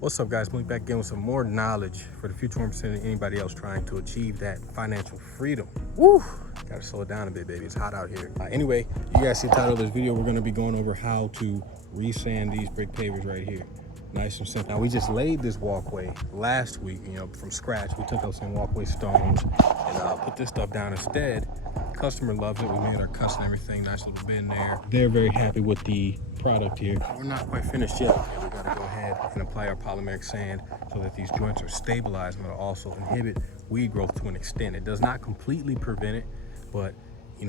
What's up, guys? We're back again with some more knowledge for the future 1% of anybody else trying to achieve that financial freedom. Woo! Gotta slow it down a bit, baby. It's hot out here. Anyway, you guys see the title of this video. We're gonna be going over how to resand these brick pavers right here. Nice and simple. Now, we just laid this walkway last week, from scratch. We took out some walkway stones and put this stuff down instead. Customer loves it. We made our cuts and everything. Nice little bin there. They're very happy with the product here. We're not quite finished yet. Okay, we gotta go ahead and apply our polymeric sand so that these joints are stabilized, and it'll also inhibit weed growth to an extent. It does not completely prevent it, but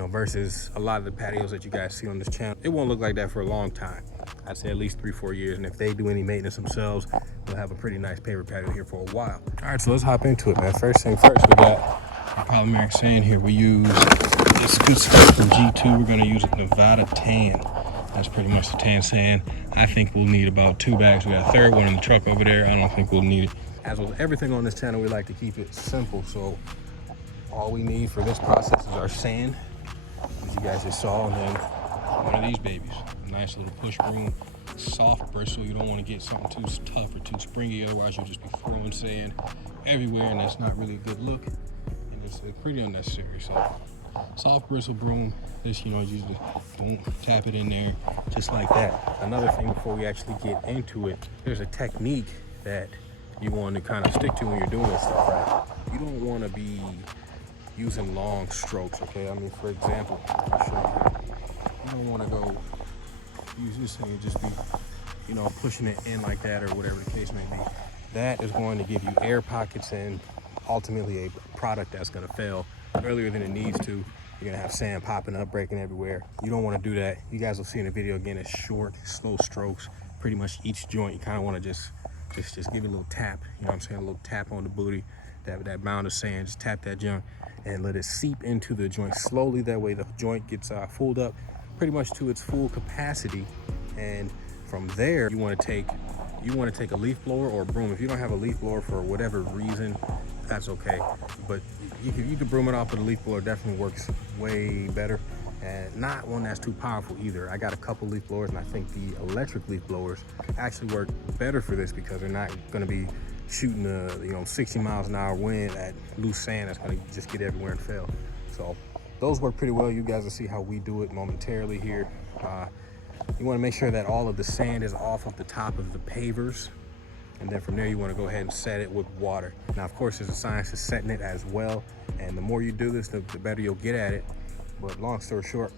versus a lot of the patios that you guys see on this channel, it won't look like that for a long time. I'd say at least 3-4 years, and if they do any maintenance themselves, they'll have a pretty nice paver patio here for a while. All right, so let's hop into it, man. First thing first, we got our polymeric sand here. We use this good stuff from G2. We're gonna use Nevada Tan. That's pretty much the tan sand. I think we'll need about 2 bags. We got a third one in the truck over there. I don't think we'll need it. As with everything on this channel, we like to keep it simple. So all we need for this process is our sand, as you guys just saw, and then one of these babies. Nice little push broom, soft bristle. You don't want to get something too tough or too springy, otherwise you'll just be throwing sand everywhere, and that's not really a good look, and it's pretty unnecessary. So soft bristle broom. This, you just don't tap it in there just like that. Another thing before we actually get into it, there's a technique that you want to kind of stick to when you're doing this stuff, right? You don't want to be using long strokes, okay? I mean, for example, I'll show you here. You don't want to go use this thing and just be, pushing it in like that or whatever the case may be. That is going to give you air pockets and ultimately a product that's going to fail earlier than it needs to. You're gonna have sand popping up, breaking everywhere. You don't want to do that. You guys will see in the video again, it's short, slow strokes. Pretty much each joint, you kind of want to just give it a little tap. You know what I'm saying? A little tap on the booty, that mound of sand. Just tap that junk and let it seep into the joint slowly. That way the joint gets filled up pretty much to its full capacity. And from there, you want to take a leaf blower or a broom. If you don't have a leaf blower for whatever reason, that's okay, but you can broom it off, but a leaf blower definitely works way better, and not one that's too powerful either. I got a couple leaf blowers, and I think the electric leaf blowers actually work better for this because they're not going to be shooting 60 miles an hour wind at loose sand that's going to just get everywhere and fail. So those work pretty well. You guys will see how we do it momentarily here. You want to make sure that all of the sand is off of the top of the pavers. And then from there, you want to go ahead and set it with water. Now, of course, there's a science to setting it as well. And the more you do this, the better you'll get at it. But long story short,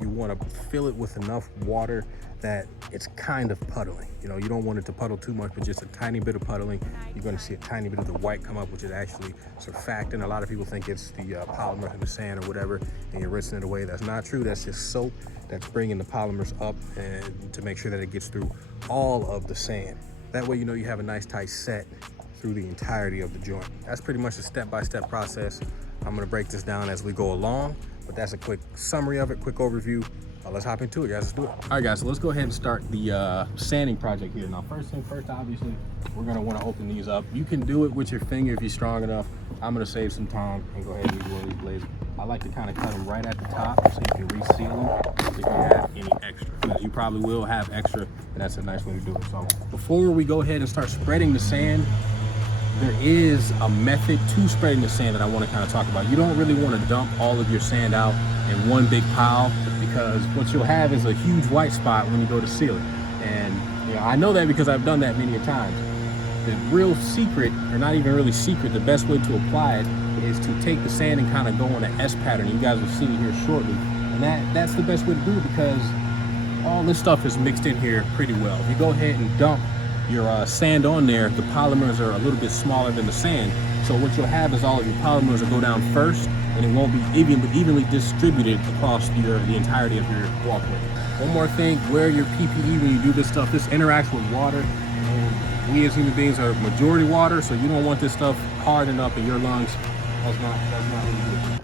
you want to fill it with enough water that it's kind of puddling. You don't want it to puddle too much, but just a tiny bit of puddling. You're going to see a tiny bit of the white come up, which is actually surfactant. A lot of people think it's the polymer in the sand or whatever, and you're rinsing it away. That's not true. That's just soap that's bringing the polymers up and to make sure that it gets through all of the sand. That way, you have a nice tight set through the entirety of the joint. That's pretty much a step-by-step process. I'm gonna break this down as we go along, but that's a quick summary of it, quick overview. Let's hop into it, guys. Let's do it. All right, guys, so let's go ahead and start the sanding project here. Now, first thing first, obviously, we're gonna wanna open these up. You can do it with your finger if you're strong enough. I'm gonna save some time and go ahead and use one of these blades. I like to kind of cut them right at the top so you can reseal them if you have any extra. Because you probably will have extra, and that's a nice way to do it. So before we go ahead and start spreading the sand, there is a method to spreading the sand that I want to kind of talk about. You don't really want to dump all of your sand out in one big pile, because what you'll have is a huge white spot when you go to seal it. And I know that because I've done that many a times. The real secret, or not even really secret, the best way to apply it is to take the sand and kind of go on an S pattern. You guys will see it here shortly. And that's the best way to do it, because all this stuff is mixed in here pretty well. If you go ahead and dump your sand on there, the polymers are a little bit smaller than the sand. So what you'll have is all of your polymers will go down first, and it won't be evenly distributed across the entirety of your walkway. One more thing, wear your PPE when you do this stuff. This interacts with water, and we as human beings are majority water, so you don't want this stuff hardening up in your lungs. That's not really good.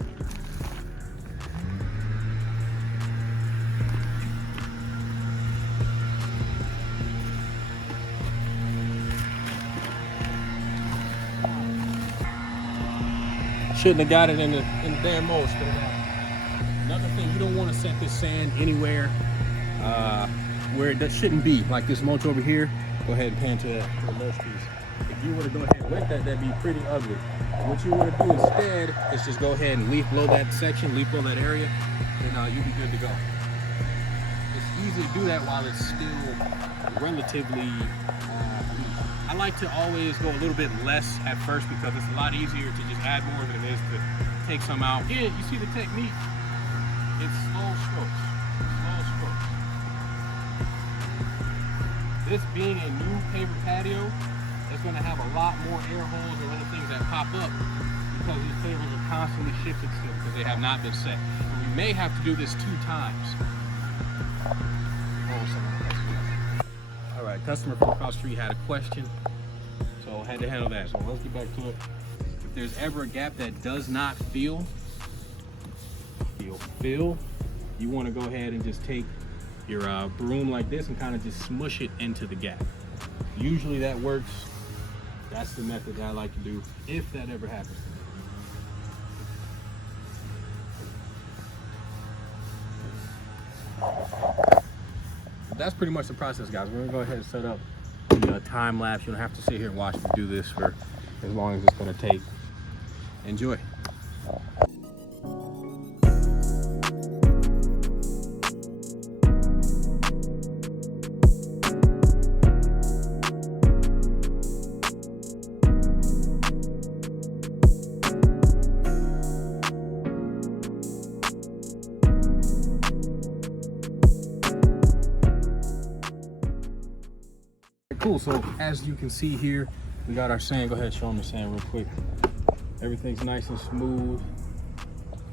Shouldn't have got it in the damn mold. Another thing, you don't want to set this sand anywhere where it shouldn't be. Like this mulch over here, Go ahead and pan to the mesh piece. If you were to go ahead and wet that, that'd be pretty ugly. What you want to do instead is just go ahead and leaf blow that section, leaf blow that area, and you'll be good to go. It's easy to do that while it's still relatively loose. I like to always go a little bit less at first because it's a lot easier to just add more than it is to take some out. Yeah, you see the technique. It's slow strokes. Slow strokes. This being a new paver patio, it's going to have a lot more air holes or other things that pop up because these pavers are constantly shifted still because they have not been set. So we may have to do this 2 times. All right, customer from across the street had a question, so I had to handle that. So let's get back to it. If there's ever a gap that does not fill, you want to go ahead and just take your broom like this and kind of just smush it into the gap. Usually that works. That's the method that I like to do if that ever happens. That's pretty much the process, guys. We're gonna go ahead and set up the time lapse. You don't have to sit here and watch me do this for as long as it's gonna take. Enjoy. Cool, so as you can see here, we got our sand. Go ahead and show them the sand real quick. Everything's nice and smooth,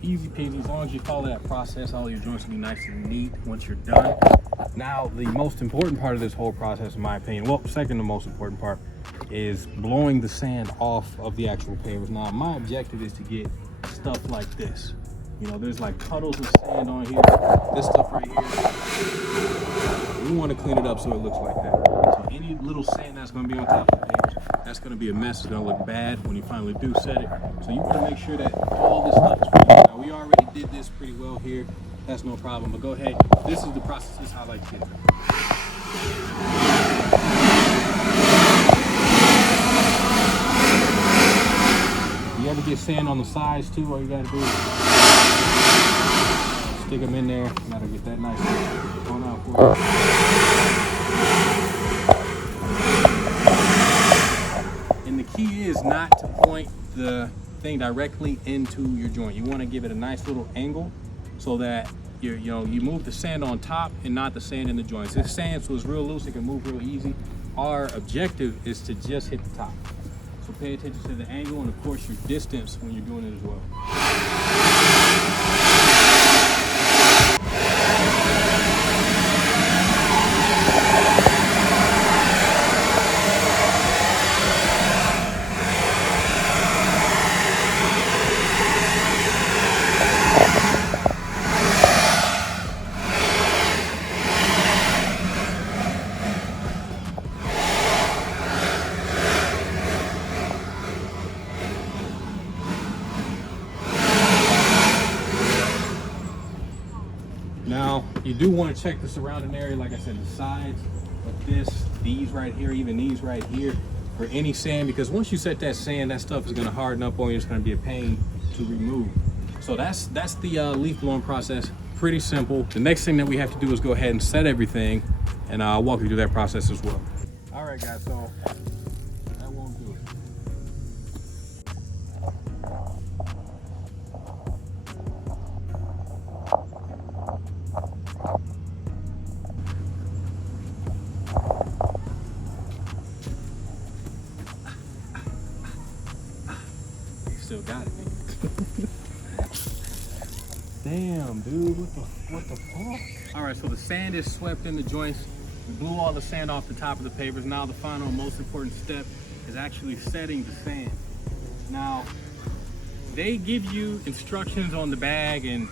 easy peasy. As long as you follow that process, all your joints will be nice and neat once you're done. Now, the most important part of this whole process, in my opinion, well, second to most important part, is blowing the sand off of the actual pavers. Now, my objective is to get stuff like this. You know, there's like puddles of sand on here, this stuff right here. We want to clean it up so it looks like that. So any little sand that's going to be on top of the pavers, that's going to be a mess. It's going to look bad when you finally do set it. So you want to make sure that all this stuff is pretty good. Now, we already did this pretty well here. That's no problem. But go ahead. This is the process. This is how I like to get it. You ever get sand on the sides too? All you got to do is stick them in there. You got to get that nice on out for you. And the key is not to point the thing directly into your joint. You want to give it a nice little angle so that you move the sand on top and not the sand in the joints. This sand was real loose, it can move real easy. Our objective is to just hit the top. So pay attention to the angle and of course your distance when you're doing it as well. Now, you do want to check the surrounding area, like I said, the sides of this, these right here, even these right here, for any sand, because once you set that sand, that stuff is going to harden up on you. It's going to be a pain to remove. So that's the leaf blowing process. Pretty simple. The next thing that we have to do is go ahead and set everything, and I'll walk you through that process as well. All right, guys, so that won't do it. Still got it, man. Damn, dude, what the fuck? All right, so the sand is swept in the joints. We blew all the sand off the top of the pavers. Now the final, most important step is actually setting the sand. Now, they give you instructions on the bag, and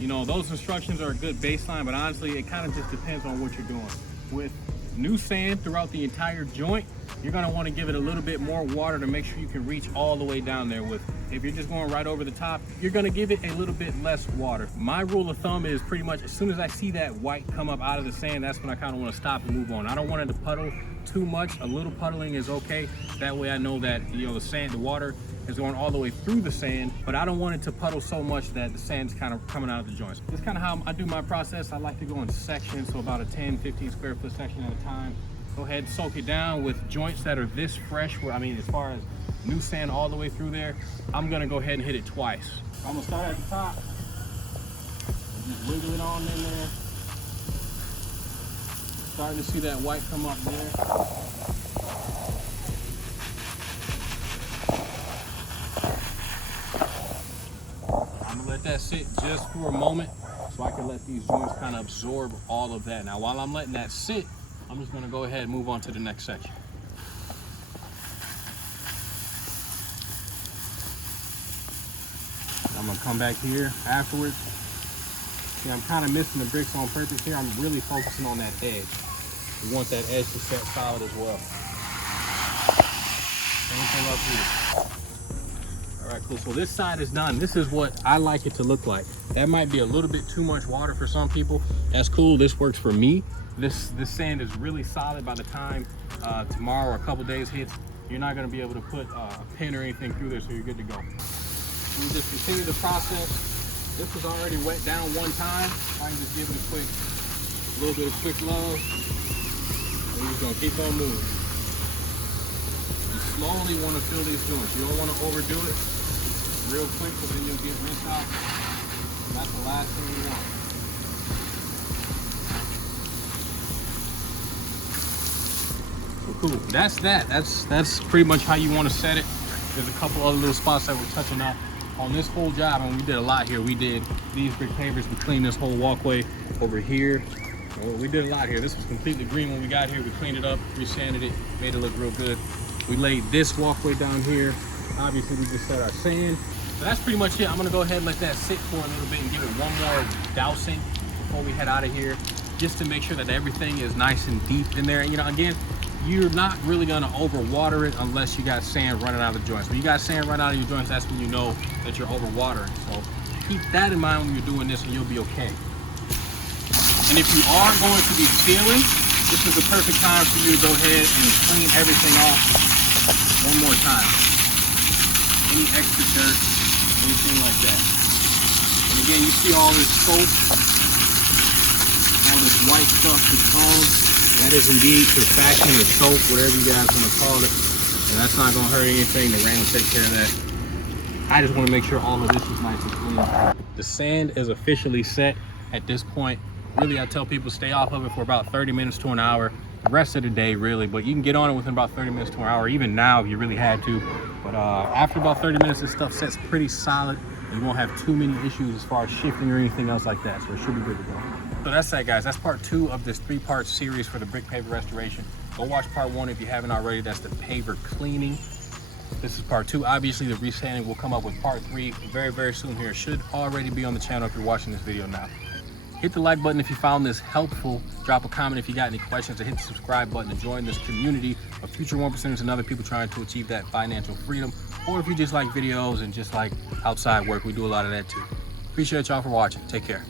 those instructions are a good baseline, but honestly, it kind of just depends on what you're doing. With new sand throughout the entire joint, you're gonna want to give it a little bit more water to make sure you can reach all the way down there with. If you're just going right over the top, you're gonna give it a little bit less water. My rule of thumb is pretty much as soon as I see that white come up out of the sand, that's when I kind of want to stop and move on. I don't want it to puddle too much. A little puddling is okay. That way I know that, you know, the sand, the water is going all the way through the sand, but I don't want it to puddle so much that the sand's kind of coming out of the joints. That's kind of how I do my process. I like to go in sections, so about a 10, 15 square foot section at a time. Go ahead and soak it down with joints that are this fresh, where, I mean, as far as new sand all the way through there, I'm gonna go ahead and hit it twice. I'm gonna start at the top, just wiggle it on in there. Starting to see that white come up there. I'm gonna let that sit just for a moment so I can let these joints kind of absorb all of that. Now, while I'm letting that sit, I'm just gonna go ahead and move on to the next section. I'm gonna come back here afterwards. See, I'm kind of missing the bricks on purpose here. I'm really focusing on that edge. We want that edge to set solid as well. Same thing up here. All right, cool. So this side is done. This is what I like it to look like. That might be a little bit too much water for some people. That's cool. This works for me. This sand is really solid. By the time tomorrow or a couple days hits, you're not going to be able to put a pin or anything through there, so you're good to go. We just continue the process. This was already wet down one time. I can just give it a little bit of quick love. And we're just gonna keep on moving. You slowly want to fill these joints. You don't want to overdo it real quick, because then you'll get rinsed out. And that's the last thing you want. So cool. That's that. That's pretty much how you want to set it. There's a couple other little spots that we're touching up on this whole job, and we did a lot here. We did these brick pavers. We cleaned this whole walkway over here. We did a lot here. This was completely green when we got here. We cleaned it up, re-sanded it, made it look real good. We laid this walkway down here. Obviously, we just set our sand. So that's pretty much it. I'm gonna go ahead and let that sit for a little bit and give it one more dousing before we head out of here, just to make sure that everything is nice and deep in there. You know, again, you're not really gonna overwater it unless you got sand running out of the joints. When you got sand running out of your joints, that's when you know that you're overwatering. So keep that in mind when you're doing this, and you'll be okay. And if you are going to be sealing, this is the perfect time for you to go ahead and clean everything off one more time. Any extra dirt, anything like that. And again, you see all this soap, all this white stuff that's on. That is indeed surfactant or soap, whatever you guys want to call it. And that's not going to hurt anything. The rain will take care of that. I just want to make sure all of this is nice and clean. The sand is officially set at this point. Really, I tell people stay off of it for about 30 minutes to an hour. The rest of the day, really. But you can get on it within about 30 minutes to an hour, even now if you really had to. But after about 30 minutes, this stuff sets pretty solid. You won't have too many issues as far as shifting or anything else like that. So it should be good to go. So that's that, guys. That's part 2 of this 3-part series for the brick paver restoration. Go watch part 1 if you haven't already. That's the paver cleaning. This is part 2. Obviously, the resanding will come up with part 3 very, very soon here. It should already be on the channel if you're watching this video now. Hit the like button if you found this helpful. Drop a comment if you got any questions, and hit the subscribe button to join this community of future 1%ers and other people trying to achieve that financial freedom. Or if you just like videos and just like outside work, we do a lot of that too. Appreciate y'all for watching. Take care.